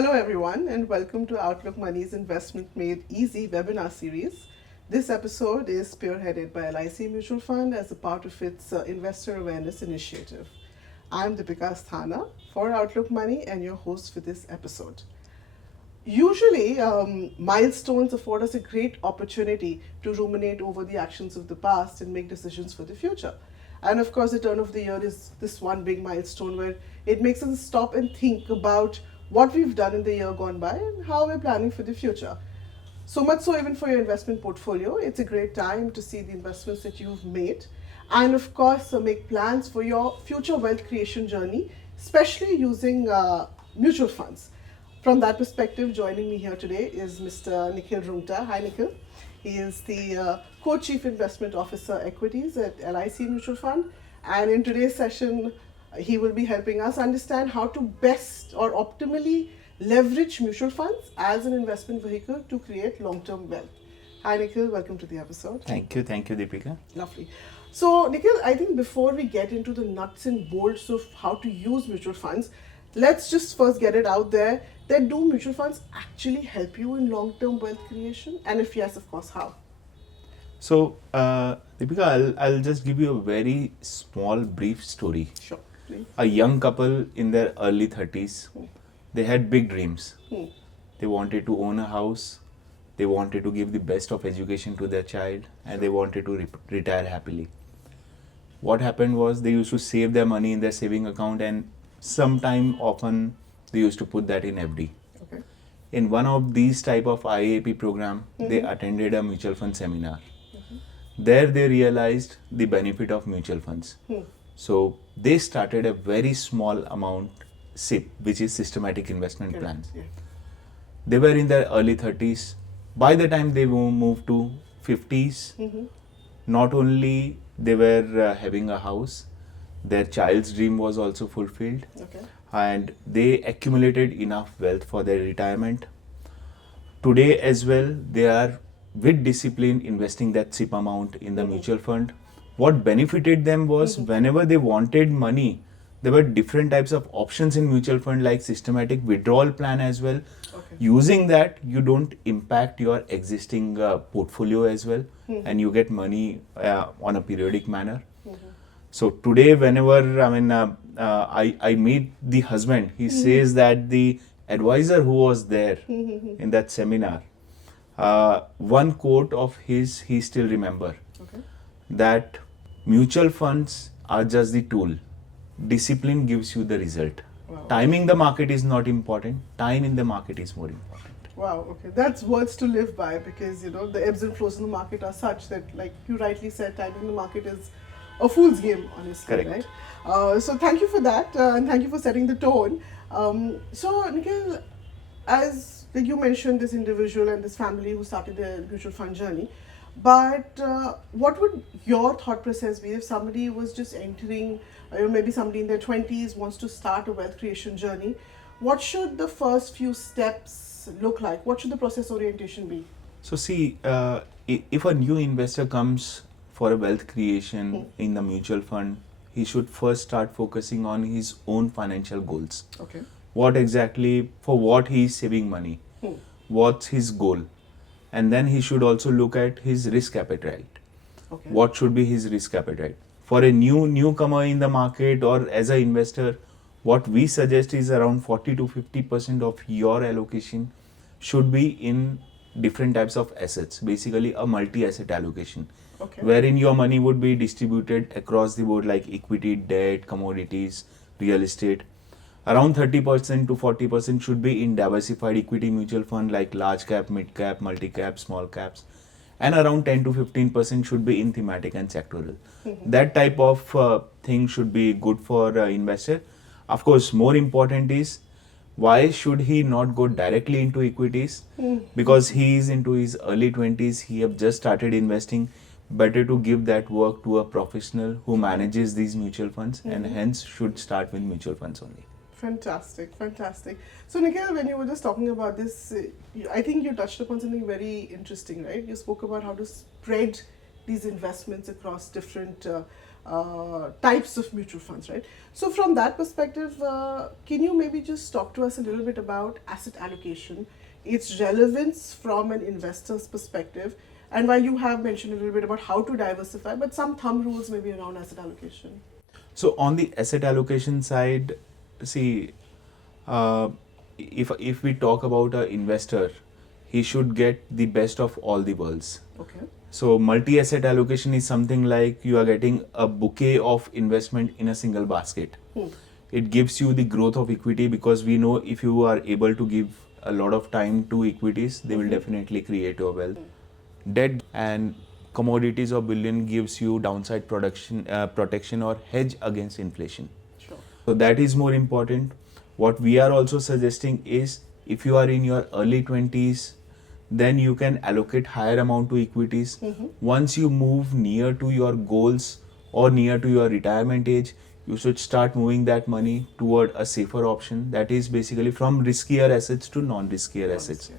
Hello everyone and welcome to Outlook Money's Investment Made Easy webinar series. This episode is spearheaded by LIC Mutual Fund as a part of its investor awareness initiative. I'm Deepika Asthana for Outlook Money and your host for this episode. Usually, milestones afford us a great opportunity to ruminate over the actions of the past and make decisions for the future. And of course, the turn of the year is this one big milestone where it makes us stop and think about what we've done in the year gone by and how we're planning for the future. So much so, even for your investment portfolio, it's a great time to see the investments that you've made and, of course, make plans for your future wealth creation journey, especially using mutual funds. From that perspective, joining me here today is Mr. Nikhil Rungta. Hi, Nikhil. He is the Co-Chief Investment Officer Equities at LIC Mutual Fund. And in today's session, he will be helping us understand how to best or optimally leverage mutual funds as an investment vehicle to create long-term wealth. Hi, Nikhil. Welcome to the episode. Thank you, Deepika. Lovely. So, Nikhil, I think before we get into the nuts and bolts of how to use mutual funds, let's just first get it out there that do mutual funds actually help you in long-term wealth creation? And if yes, of course, how? So, Deepika, I'll just give you a very small, brief story. Sure, please. A young couple in their early 30s, they had big dreams. They wanted to own a house, they wanted to give the best of education to their child, and they wanted to retire happily. What happened was they used to save their money in their saving account, and often they used to put that in FD. Okay. In one of these type of IAP program, they attended a mutual fund seminar. There they realized the benefit of mutual funds. So they started a very small amount SIP, which is systematic investment plan. Yeah. They were in their early 30s. By the time they moved to 50s, not only they were having a house, their child's dream was also fulfilled. Okay. And they accumulated enough wealth for their retirement. Today as well, they are with discipline investing that SIP amount in the mutual fund. What benefited them was whenever they wanted money, there were different types of options in mutual fund like systematic withdrawal plan as well. Okay. Using that, you don't impact your existing portfolio as well, and you get money on a periodic manner. So today, whenever I meet the husband, he says that the advisor who was there in that seminar, one quote of his he still remember, that mutual funds are just the tool. Discipline gives you the result. Wow. Timing the market is not important. Time in the market is more important. Wow, okay. That's words to live by because, the ebbs and flows in the market are such that, like you rightly said, timing the market is a fool's game, honestly. Correct. Right? So thank you for that and thank you for setting the tone. So, Nikhil, as you mentioned, this individual and this family who started their mutual fund journey, but what would your thought process be if somebody was just entering, maybe somebody in their 20s wants to start a wealth creation journey? What should the first few steps look like? What should the process orientation be? So see, if a new investor comes for a wealth creation in the mutual fund, he should first start focusing on his own financial goals. Okay. What exactly, for what he is saving money, what's his goal, and then he should also look at his risk appetite. Okay. What should be his risk appetite? For a newcomer in the market or as an investor, what we suggest is around 40 to 50% of your allocation should be in different types of assets, basically a multi-asset allocation. Okay. Wherein your money would be distributed across the board like equity, debt, commodities, real estate. Around 30% to 40% should be in diversified equity mutual fund like large cap, mid cap, multi cap, small caps, and around 10 to 15% should be in thematic and sectoral. That type of thing should be good for investor. Of course, more important is why should he not go directly into equities? Because he is into his early 20s, he have just started investing. Better to give that work to a professional who manages these mutual funds and hence should start with mutual funds only. Fantastic, fantastic. So, Nikhil, when you were just talking about this, I think you touched upon something very interesting, right? You spoke about how to spread these investments across different types of mutual funds, right? So from that perspective, can you maybe just talk to us a little bit about asset allocation, its relevance from an investor's perspective, and while you have mentioned a little bit about how to diversify, but some thumb rules maybe around asset allocation. So on the asset allocation side, see, uh, if we talk about an investor, he should get the best of all the worlds. Okay. So multi-asset allocation is something like you are getting a bouquet of investment in a single basket. It gives you the growth of equity, because we know if you are able to give a lot of time to equities, they will definitely create your wealth. Debt and commodities or bullion gives you downside protection or hedge against inflation. Sure. So that is more important. What we are also suggesting is, if you are in your early 20s, then you can allocate higher amount to equities. Once you move near to your goals or near to your retirement age, you should start moving that money toward a safer option, that is basically from riskier assets to non-riskier assets.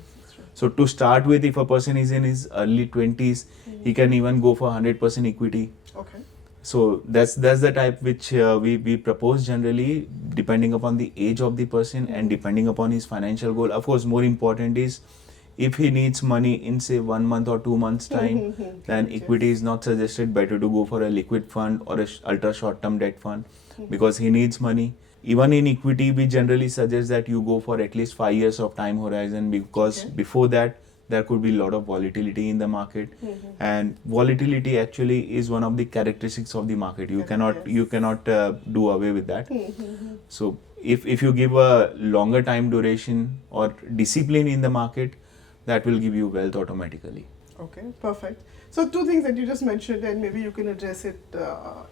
So to start with, if a person is in his early 20s, he can even go for 100% equity. Okay. So that's the type which we propose generally, depending upon the age of the person and depending upon his financial goal. Of course, more important is, if he needs money in say 1 month or 2 months time, then equity is not suggested. Better to go for a liquid fund or a ultra short term debt fund, because he needs money. Even in equity, we generally suggest that you go for at least 5 years of time horizon, because before that there could be a lot of volatility in the market, and volatility actually is one of the characteristics of the market. You cannot do away with that. So if you give a longer time duration or discipline in the market, that will give you wealth automatically. Okay, perfect. So two things that you just mentioned, and maybe you can address it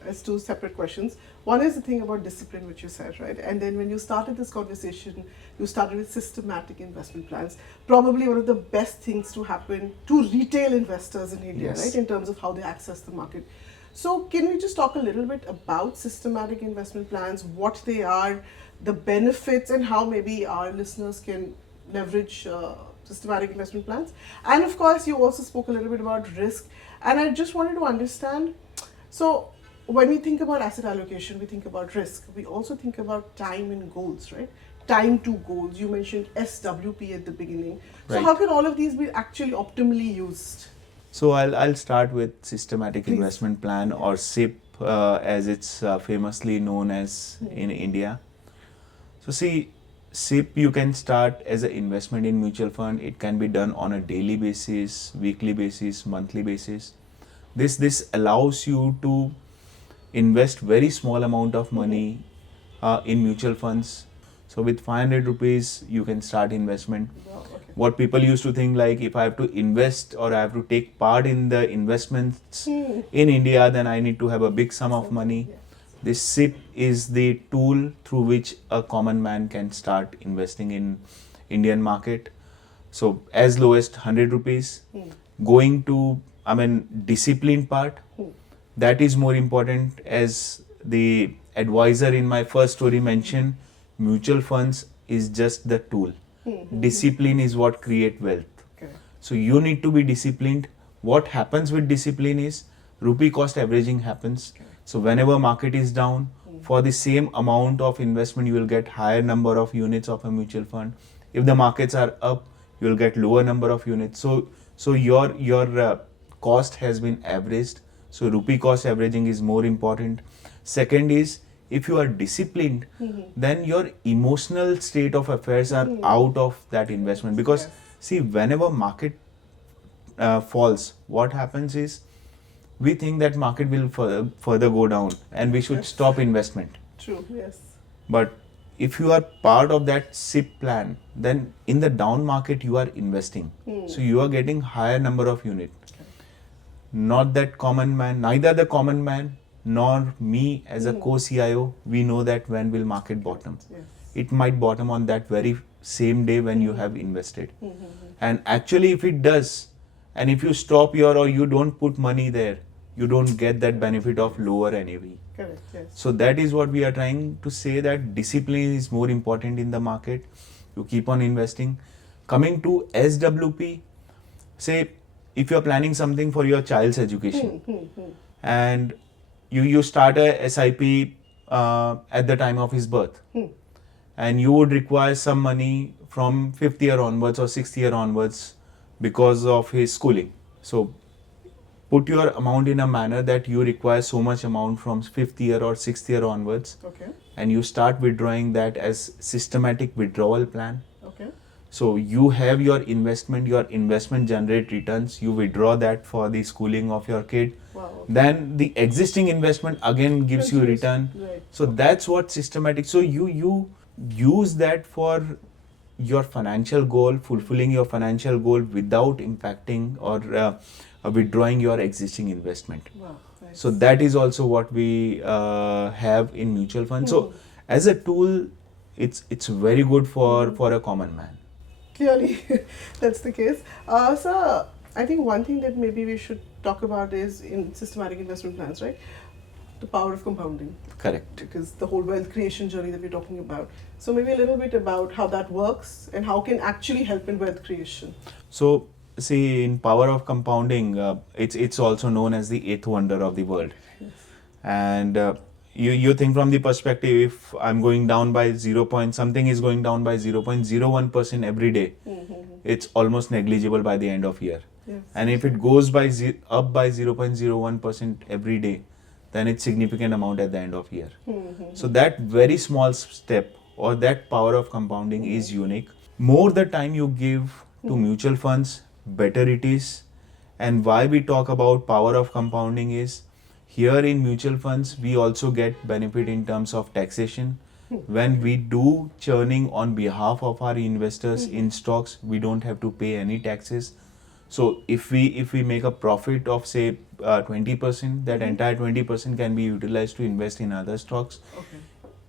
as two separate questions. One is the thing about discipline, which you said, right? And then when you started this conversation, you started with systematic investment plans. Probably one of the best things to happen to retail investors in India, Yes. right? In terms of how they access the market. So can we just talk a little bit about systematic investment plans, what they are, the benefits, and how maybe our listeners can leverage systematic investment plans? And of course, you also spoke a little bit about risk. And I just wanted to understand, so when we think about asset allocation, we think about risk. We also think about time and goals, right? Time to goals. You mentioned SWP at the beginning. So Right. how can all of these be actually optimally used? So I'll start with systematic Please. investment plan, or SIP, as it's famously known as in India. So see, SIP you can start as an investment in mutual fund. It can be done on a daily basis, weekly basis, monthly basis. This allows you to invest very small amount of money in mutual funds. So with 500 rupees, you can start investment. Wow, okay. What people used to think, like, if I have to invest or I have to take part in the investments in India, then I need to have a big sum of money. Yeah. This SIP is the tool through which a common man can start investing in Indian market. So as low as 100 rupees, going to, discipline part, that is more important. As the advisor in my first story mentioned, mutual funds is just the tool. Discipline is what create wealth. Okay. So you need to be disciplined. What happens with discipline is, rupee cost averaging happens. So whenever market is down, for the same amount of investment, you will get higher number of units of a mutual fund. If the markets are up, you will get lower number of units. So your cost has been averaged. So rupee cost averaging is more important. Second is, if you are disciplined, then your emotional state of affairs are out of that investment. Because see, whenever market falls, what happens is, we think that market will further go down and we should stop investment. True, yes. But if you are part of that SIP plan, then in the down market you are investing. So you are getting higher number of units. Not that common man, neither the common man nor me as a co-CIO, we know that when will market bottom. Yes. It might bottom on that very same day when you have invested. And actually, if it does, and if you stop or you don't put money there, you don't get that benefit of lower NAV. Correct, yes. So that is what we are trying to say, that discipline is more important in the market. You keep on investing. Coming to SWP, say if you are planning something for your child's education, and you start a SIP at the time of his birth, and you would require some money from fifth year onwards or sixth year onwards because of his schooling. So put your amount in a manner that you require so much amount from fifth year or sixth year onwards, Okay. and you start withdrawing that as systematic withdrawal plan. Okay. So you have your investment generate returns, you withdraw that for the schooling of your kid. Wow. Then the existing investment again gives you Continuous. return. Right. So that's what systematic. So you use that for your financial goal, fulfilling your financial goal without impacting or withdrawing your existing investment. Wow. Nice. So that is also what we have in mutual funds. So as a tool, it's very good for a common man. Clearly, that's the case. So, I think one thing that maybe we should talk about is in systematic investment plans, right? The power of compounding. Correct. Because the whole wealth creation journey that we're talking about. So, maybe a little bit about how that works and how can actually help in wealth creation. So, see, in power of compounding, it's also known as the eighth wonder of the world. Yes. And you think from the perspective, if I'm going down by something is going down by 0.01% every day, it's almost negligible by the end of year. Yes. And if it goes up by 0.01% every day, then it's significant amount at the end of year. So that very small step or that power of compounding is unique. More the time you give to mutual funds, better it is. And why we talk about power of compounding is, here in mutual funds, we also get benefit in terms of taxation. When we do churning on behalf of our investors in stocks, we don't have to pay any taxes. So if we make a profit of say 20%, that entire 20% can be utilized to invest in other stocks. Okay.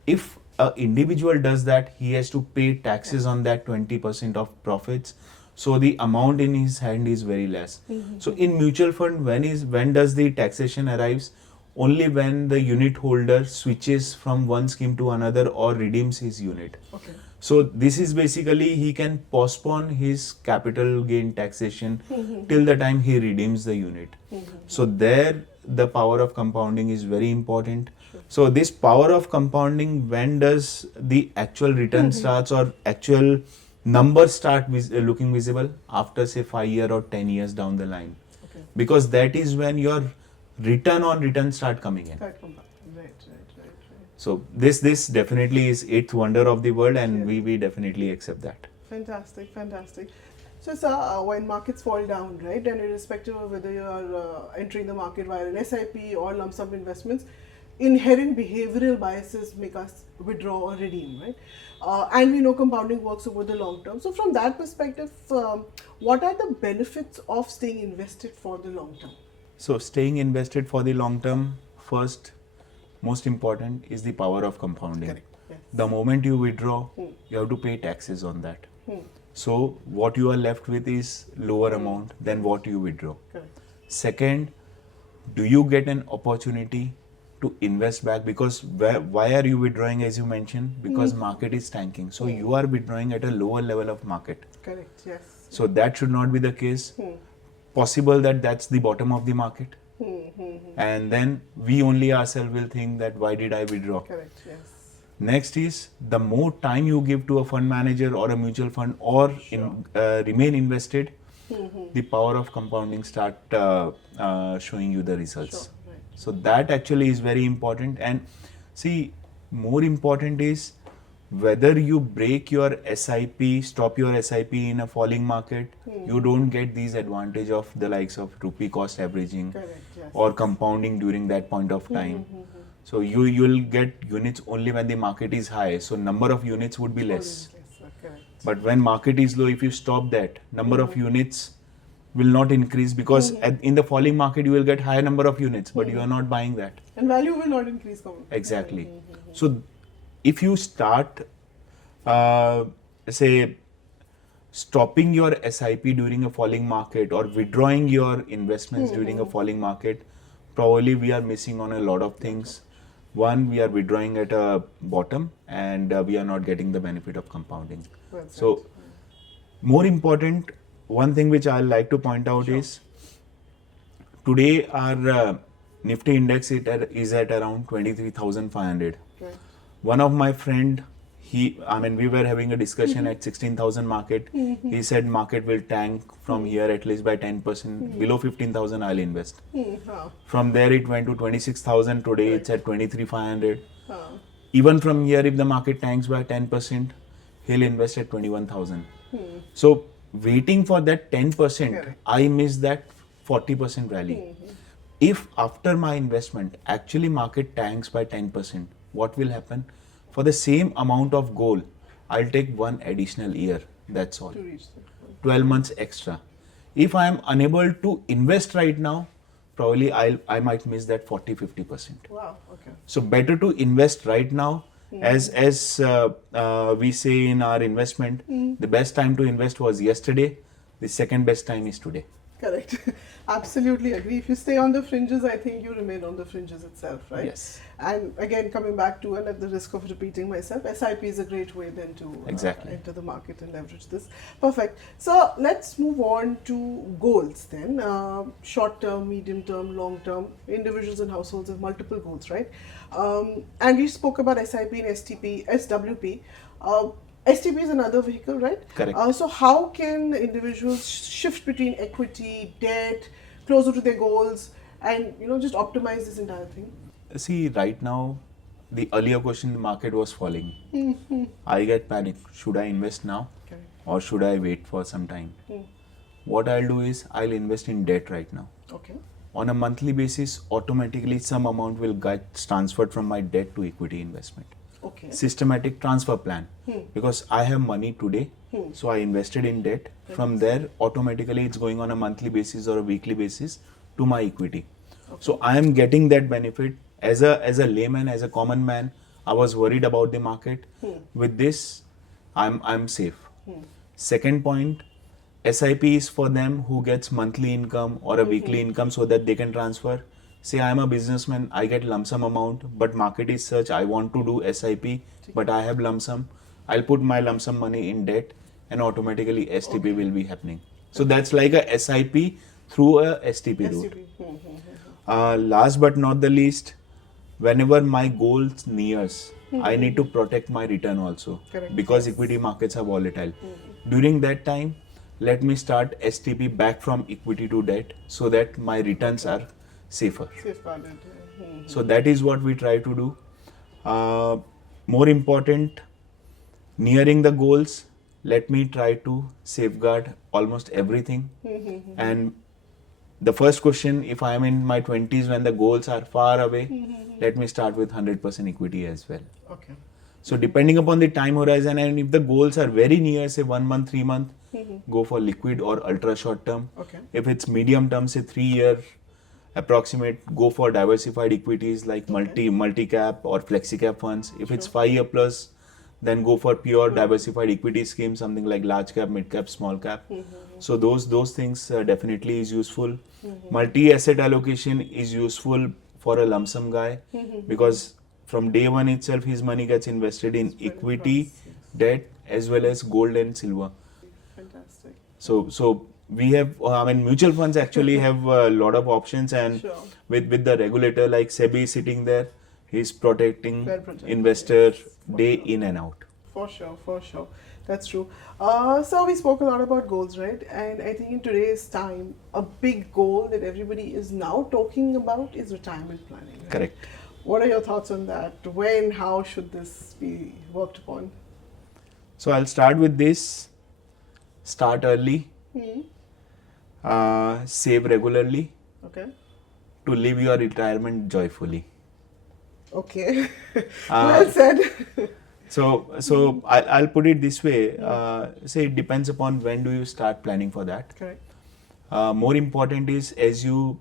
If an individual does that, he has to pay taxes on that 20% of profits. So the amount in his hand is very less. So in mutual fund, when does the taxation arrives? Only when the unit holder switches from one scheme to another or redeems his unit. Okay. So this is basically, he can postpone his capital gain taxation till the time he redeems the unit. So there the power of compounding is very important. So this power of compounding, when does the actual return starts or actual numbers start looking visible? After say 5 years or 10 years down the line. Okay. Because that is when your return on return start coming in. Right. So this definitely is eighth wonder of the world, and Yeah. we definitely accept that. Fantastic. So, sir, when markets fall down, right, and irrespective of whether you are entering the market via an SIP or lump sum investments, inherent behavioral biases make us withdraw or redeem, right? And we know compounding works over the long term. So, from that perspective, what are the benefits of staying invested for the long term? So staying invested for the long term, first, most important is the power of compounding. Correct. Yes. The moment you withdraw, you have to pay taxes on that. So what you are left with is lower amount than what you withdraw. Correct. Second, do you get an opportunity to invest back? Because why are you withdrawing, as you mentioned? Because market is tanking. So you are withdrawing at a lower level of market. Correct. Yes. So that should not be the case. Possible that that's the bottom of the market. And then we only ourselves will think that why did I withdraw? Correct. Yes. Next is, the more time you give to a fund manager or a mutual fund or remain invested, the power of compounding start showing you the results. Sure. Right. So that actually is very important. And see, more important is whether you break your SIP, stop your SIP in a falling market, you don't get these advantage of the likes of rupee cost averaging. Correct. Yes. Or compounding during that point of time. So you'll get units only when the market is high. So number of units would be less. Correct. But when market is low, if you stop that, number of units will not increase, because in the falling market you will get higher number of units, but you are not buying that. And value will not increase. Exactly. So if you start, say, stopping your SIP during a falling market or withdrawing your investments during a falling market, probably we are missing on a lot of things. One, we are withdrawing at a bottom, and we are not getting the benefit of compounding. Well said. So, more important, one thing which I like to point out is, today our Nifty index is at around 23,500. Right. One of my friend, we were having a discussion at 16,000 market. He said market will tank from here at least by 10%. Below 15,000, I'll invest. Wow. From there, it went to 26,000. Today, it's at 23,500. Wow. Even from here, if the market tanks by 10%, he'll invest at 21,000. So, waiting for that 10%, Correct. I miss that 40% rally. If after my investment, actually market tanks by 10%, what will happen? For the same amount of goal, I'll take one additional year. That's all. To reach that. 12 months extra. If I am unable to invest right now, probably I might miss that 40-50%. Wow. Okay. So better to invest right now. As we say in our investment, the best time to invest was yesterday. The second best time is today. Correct. Absolutely agree. If you stay on the fringes, I think you remain on the fringes itself, right? Yes. And again, coming back to, and at the risk of repeating myself, SIP is a great way then to Exactly. enter the market and leverage this. Perfect. So let's move on to goals then. Short term, medium term, long term. Individuals and households have multiple goals, right? And we spoke about SIP and STP, SWP. STP is another vehicle, right? Correct. So how can individuals shift between equity, debt, closer to their goals, and just optimize this entire thing? See, right now, the earlier question, the market was falling. I get panicked. Should I invest now? Okay. Or should I wait for some time? What I'll do is I'll invest in debt right now. Okay. On a monthly basis, automatically some amount will get transferred from my debt to equity investment. Okay. Systematic transfer plan, because I have money today, so I invested in debt. From there, automatically it's going on a monthly basis or a weekly basis to my equity. So I am getting that benefit. As a layman, as a common man, I was worried about the market. With this, I'm safe. Second point, SIP is for them who gets monthly income or a weekly income, so that they can transfer. Say I'm a businessman, I get lump sum amount, but market is such, I want to do SIP, but I have lump sum. I'll put my lump sum money in debt and automatically STP will be happening. So that's like a SIP through a STP route. Last but not the least, whenever my goals nears, I need to protect my return also. Correct. Because equity markets are volatile. During that time, let me start STP back from equity to debt so that my returns are safer. Safeguarded. So that is what we try to do. More important, nearing the goals, let me try to safeguard almost everything. And the first question, if I am in my 20s when the goals are far away, let me start with 100% equity as well. Okay. So depending upon the time horizon, and if the goals are very near, say 1 month, 3 month, go for liquid or ultra short term. Okay. If it's medium term, say 3 year approximate, go for diversified equities like multi cap or flexi cap funds. If it's 5 year plus, then go for pure diversified equity scheme, something like large cap, mid cap, small cap. So those things definitely is useful. Multi asset allocation is useful for a lump sum guy, because from day one itself his money gets invested in equity, debt, as well as gold and silver. Fantastic. So we have, mutual funds actually have a lot of options, and Sure. with the regulator like SEBI sitting there, he's protecting Well protected, investor yes. day in and out. For sure. That's true. So we spoke a lot about goals, right? And I think in today's time, a big goal that everybody is now talking about is retirement planning. Right? Correct. What are your thoughts on that? When, how should this be worked upon? So I'll start with this. Start early. Save regularly Okay. to live your retirement joyfully. Okay. Well said. So I'll put it this way. Say it depends upon when do you start planning for that. Correct. More important is, as you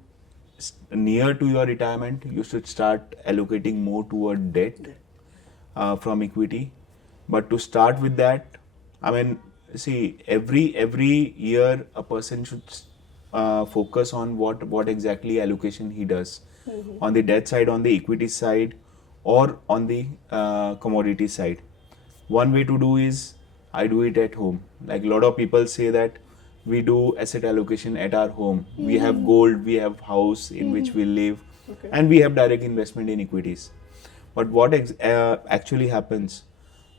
near to your retirement, you should start allocating more toward debt from equity. But to start with that, see, every year a person should focus on what exactly allocation he does on the debt side, on the equity side, or on the commodity side. One way to do is, I do it at home. Like a lot of people say that we do asset allocation at our home. We have gold, we have house in which we live, Okay. and we have direct investment in equities. But what actually happens,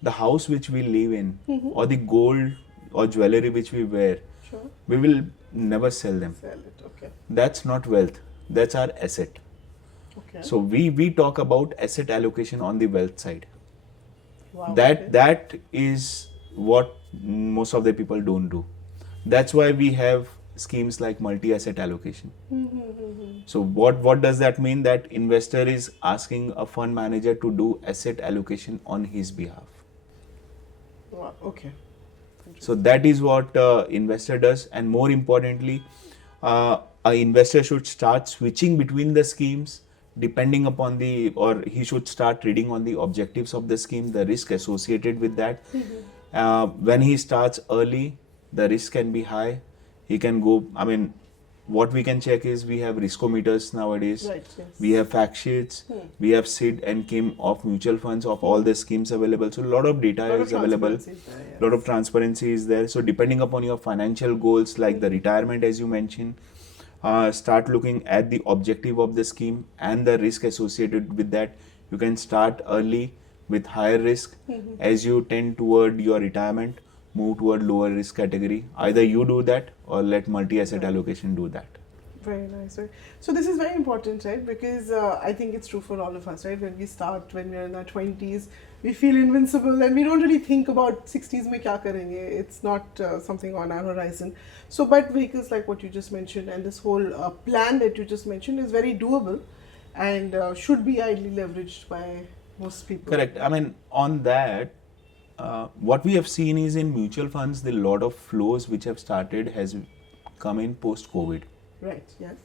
the house which we live in, or the gold or jewelry which we wear, Sure. we will never sell them. Sell it. Okay. That's not wealth, that's our asset. Okay. So we talk about asset allocation on the wealth side. Wow. That is what most of the people don't do. That's why we have schemes like multi-asset allocation. So what does that mean? That investor is asking a fund manager to do asset allocation on his behalf. Wow. Okay. So that is what investor does, and more importantly, a investor should start switching between the schemes depending upon or he should start reading on the objectives of the scheme, the risk associated with that. When he starts early, the risk can be high. He can go, what we can check is we have riskometers nowadays. Right. Yes. We have fact sheets. We have SID and KIM of mutual funds of all the schemes available. So a lot of data is available. A lot of transparency is there. So depending upon your financial goals, like the retirement, as you mentioned, start looking at the objective of the scheme and the risk associated with that. You can start early with higher risk. As you tend toward your retirement, move toward lower risk category. Either you do that or let multi-asset allocation do that. Very nice, right? So this is very important, right? Because I think it's true for all of us, right? When we're in our 20s, we feel invincible and we don't really think about 60s mein kya karenge. It's not something on our horizon. So, but vehicles like what you just mentioned and this whole plan that you just mentioned is very doable and should be ideally leveraged by most people. Correct. On that, what we have seen is in mutual funds, the lot of flows which have started has come in post-COVID. Right, yes.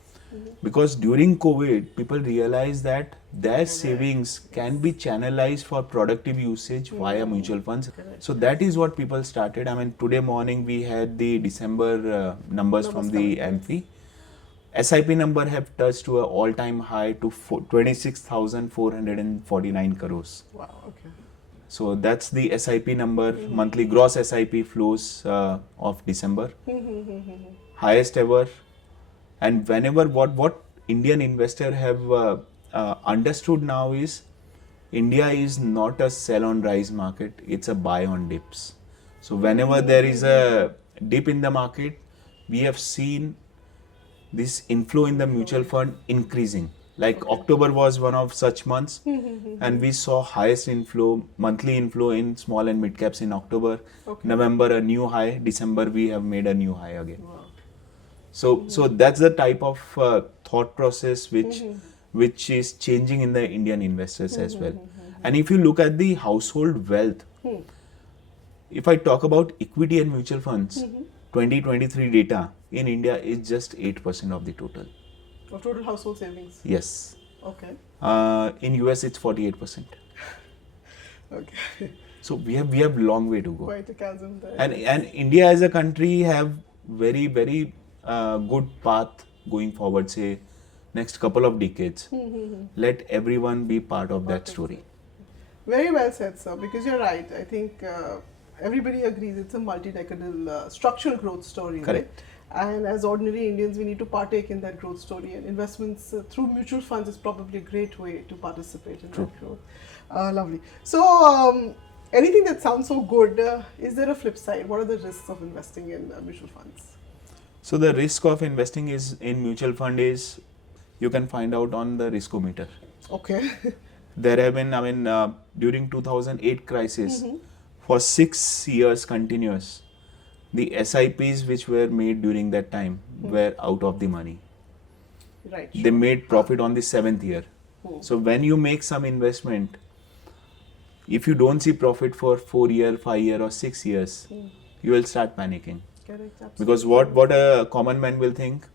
Because during COVID, people realized that their savings can be channelized for productive usage via mutual funds. Correct. So that is what people started. Today morning we had the December numbers from the AMFI. SIP number have touched to an all-time high to 26,449 crores. Wow, okay. So that's the SIP number, monthly gross SIP flows of December. Highest ever. And whenever what Indian investor have understood now is India is not a sell on rise market, it's a buy on dips. So whenever there is a dip in the market, we have seen this inflow in the mutual fund increasing. Like October was one of such months, and we saw highest inflow, monthly inflow in small and mid caps in October. November a new high, December we have made a new high again. Wow. So that's the type of thought process which is changing in the Indian investors as well. And if you look at the household wealth, if I talk about equity and mutual funds, 2023 data in India is just 8% of the total. Of total household savings? Yes. Okay. In US it's 48%. Okay. So we have long way to go. Quite a chasm there. And India as a country have very good path going forward, say next couple of decades. Let everyone be part of that story. Very well said, sir, because you're right. I think everybody agrees it's a multi-decadal structural growth story. Correct. Right? And as ordinary Indians, we need to partake in that growth story, and investments through mutual funds is probably a great way to participate in that growth. Lovely. So, anything that sounds so good, is there a flip side? What are the risks of investing in mutual funds? So the risk of investing in mutual fund is you can find out on the riskometer. Okay. There have been, during 2008 crisis, for 6 years continuous, the SIPs which were made during that time were out of the money. Right. They made profit on the 7th year. So when you make some investment, if you don't see profit for 4 years, 5 years or 6 years, you will start panicking. Correct, absolutely. Because what a common man will think,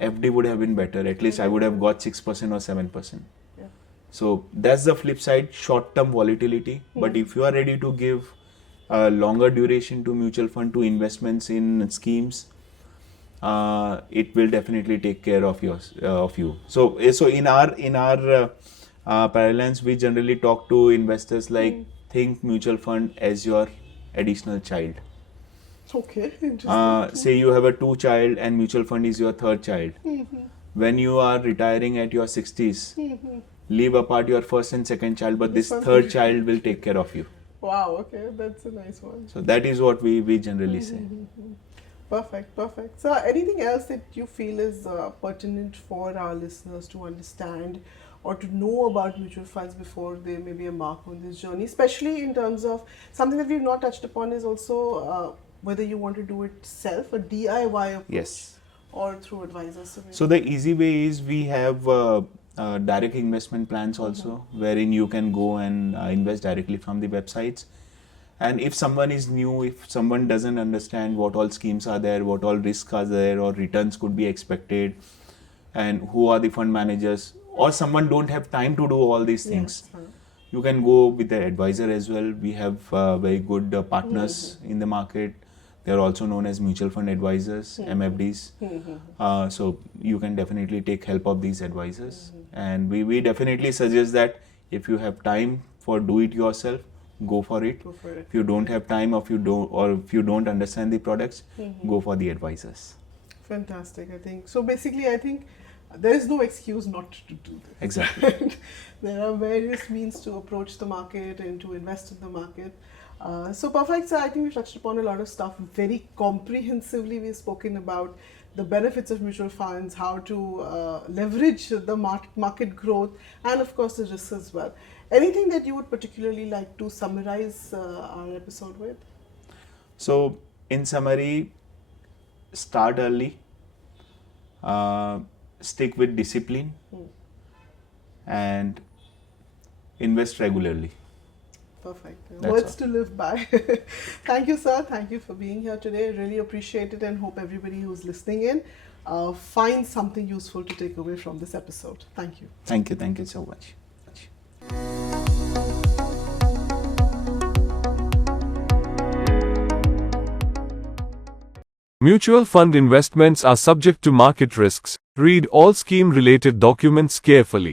FD would have been better, at least I would have got 6% or 7%. Yeah. So that's the flip side, short-term volatility. But if you are ready to give longer duration to mutual fund, to investments in schemes, it will definitely take care of you. So in our parlance, we generally talk to investors like think mutual fund as your additional child. Okay, interesting. Say you have a 2 child and mutual fund is your 3rd child. when you are retiring at your 60s, leave apart your first and second child, but this sounds third good. child will take care of you. Wow, okay, that's a nice one. So that is what we generally say. Perfect, perfect. So, anything else that you feel is pertinent for our listeners to understand or to know about mutual funds before they maybe embark on this journey, especially in terms of something that we've not touched upon is also whether you want to do it self, a DIY approach, Yes. or through advisors. So the easy way is we have direct investment plans also, wherein you can go and invest directly from the websites. And if someone is new, if someone doesn't understand what all schemes are there, what all risks are there, or returns could be expected, and who are the fund managers, or someone don't have time to do all these things, Yes. you can go with the advisor as well. We have very good partners in the market. They are also known as mutual fund advisors, MFDs. So you can definitely take help of these advisors. And we definitely suggest that if you have time for do it yourself, go for it. Go for it. If you don't have time, or if you don't understand the products, go for the advisors. Fantastic, I think. So basically, I think there is no excuse not to do this. Exactly. There are various means to approach the market and to invest in the market. So perfect, sir. I think we've touched upon a lot of stuff very comprehensively. We've spoken about the benefits of mutual funds, how to leverage the market growth, and of course the risks as well. Anything that you would particularly like to summarize our episode with? So in summary, start early, stick with discipline, and invest regularly. Perfect. That's Words all. to live by. Thank you, sir. Thank you for being here today. Really appreciate it and hope everybody who's listening in finds something useful to take away from this episode. Thank you. Thank you. Thank you so much. Mutual fund investments are subject to market risks. Read all scheme related documents carefully.